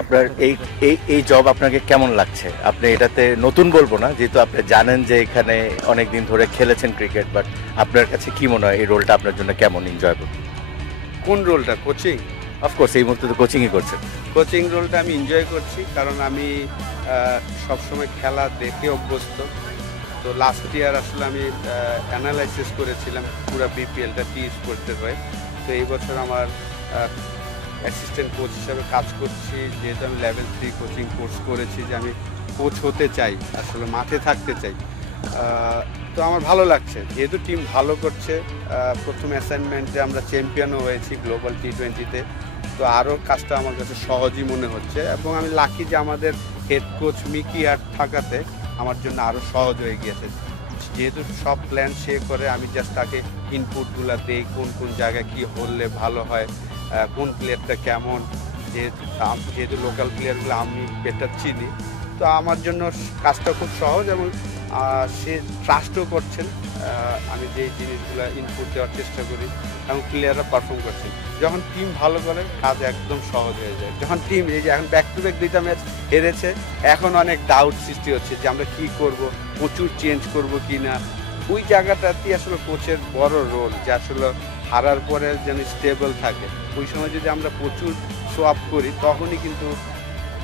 আপনার এই এই এই জব আপনাকে কেমন লাগছে? আপনি এটাতে নতুন বলবো না, যেহেতু আপনি জানেন যে এখানে অনেক দিন ধরে খেলেছেন ক্রিকেট, বাট আপনার কাছে কি মনে হয় এই রোলটা আপনার জন্য কেমন এনজয়েবল? কোন রোলটা? কোচিং? অফকোর্স এই মুহূর্তে তো কোচিংই করছেন। কোচিং রোলটা আমি এনজয় করছি, কারণ আমি সবসময় খেলা দেখে অভ্যস্ত। তো লাস্ট ইয়ার আসলে আমি অ্যানালাইসিস করেছিলাম পুরো বিপিএলটা টি স্পোর্টসের হয়ে। তো এই বছর আমার অ্যাসিস্ট্যান্ট কোচ হিসাবে কাজ করছি, যেহেতু আমি লেভেল 3 কোচিং কোর্স করেছি, যে আমি কোচ হতে চাই, আসলে মাঠে থাকতে চাই। তো আমার ভালো লাগছে, যেহেতু টিম ভালো করছে। প্রথম অ্যাসাইনমেন্টে আমরা চ্যাম্পিয়নও হয়েছি গ্লোবাল টি20-তে। তো আরও কাজটা আমার কাছে সহজই মনে হচ্ছে, এবং আমি লাকি যে আমাদের হেড কোচ মিকি আর থাকাতে আমার জন্য আরও সহজ হয়ে গিয়েছে। যেহেতু সব প্ল্যান সে করে, আমি জাস্ট তাকে ইনপুটগুলো দেই, কোন কোন জায়গায় কী হলে ভালো হয়, কোন প্লেয়ারটা কেমন। যেহেতু লোকাল প্লেয়ারগুলো আমি বেটার চিনি, তো আমার জন্য কাজটা খুব সহজ, এবং সে ট্রাস্টও করছেন। আমি যেই জিনিসগুলো ইনপুট দেওয়ার চেষ্টা করি, এবং প্লেয়াররা পারফর্ম করছেন। যখন টিম ভালো করে, কাজ একদম সহজ হয়ে যায়। যখন টিম এই যে এখন ব্যাক টু ব্যাক 2টা ম্যাচ হেরেছে, এখন অনেক ডাউট সৃষ্টি হচ্ছে যে আমরা কী করব, প্রচুর চেঞ্জ করব কি না। ওই জায়গাটাতেই আসলে কোচের বড় রোল, যে আসলে হারার পরে যেন স্টেবল থাকে। ওই সময় যদি আমরা প্রচুর সোয়াপ করি, তখনই কিন্তু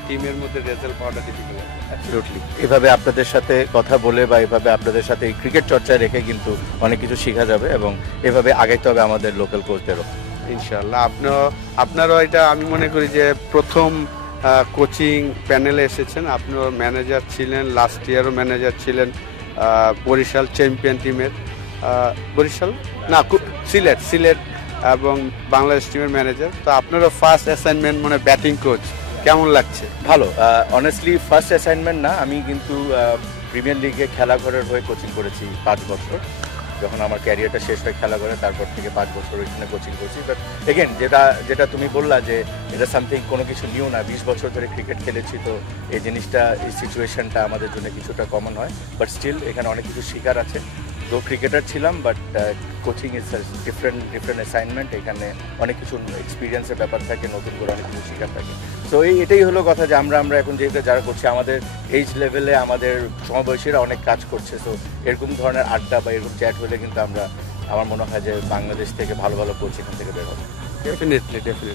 টিমের মধ্যে রেজাল্ট পাওয়াটা ডিফিকাল্ট। অ্যাবসলিউটলি। এভাবে আপনাদের সাথে কথা বলে বা এভাবে আপনাদের সাথে এই ক্রিকেট চর্চায় রেখে কিন্তু অনেক কিছু শেখা যাবে, এবং এভাবে আগাইতে হবে আমাদের লোকাল কোচদেরও। ইনশাআল্লাহ আপনারাও এটা, আমি মনে করি যে প্রথম কোচিং প্যানেলে এসেছেন, আপনিও ম্যানেজার ছিলেন, লাস্ট ইয়ারও ম্যানেজার ছিলেন বরিশাল চ্যাম্পিয়ন টিমের। বরিশাল না, সিলেট এবং বাংলাদেশ টিমের ম্যানেজার। তো আপনারও ফার্স্ট অ্যাসাইনমেন্ট মানে ব্যাটিং কোচ, কেমন লাগছে? ভালো। অনেস্টলি ফার্স্ট অ্যাসাইনমেন্ট না, আমি কিন্তু প্রিমিয়ার লিগে খেলাঘরের হয়ে কোচিং করেছি 5 বছর। যখন আমার ক্যারিয়ারটা শেষ হয় খেলাঘরে, তারপর থেকে 5 বছর ওইখানে কোচিং করছি। বাট এগেন যেটা তুমি বললা যে এটা সামথিং কোনো কিছু নিউ না, 20 বছর ধরে ক্রিকেট খেলেছি, তো এই জিনিসটা, এই সিচুয়েশনটা আমাদের জন্য কিছুটা কমন হয়। বাট স্টিল এখানে অনেক কিছু শেখার আছে। তো ক্রিকেটার ছিলাম, but coaching is different assignment. এখানে অনেক কিছু এক্সপিরিয়েন্সের ব্যাপার থাকে, নতুন করে অনেক কিছু শেখার থাকে। তো এটাই হলো কথা, যে আমরা এখন যেহেতু যারা করছি, আমাদের এইজ লেভেলে আমাদের সমবয়সীরা অনেক কাজ করছে। তো এরকম ধরনের আড্ডা বা এরকম চ্যাট হলে কিন্তু আমার মনে হয় যে বাংলাদেশ থেকে ভালো ভালো কোচ এখান থেকে বের হবে। ডেফিনেটলি।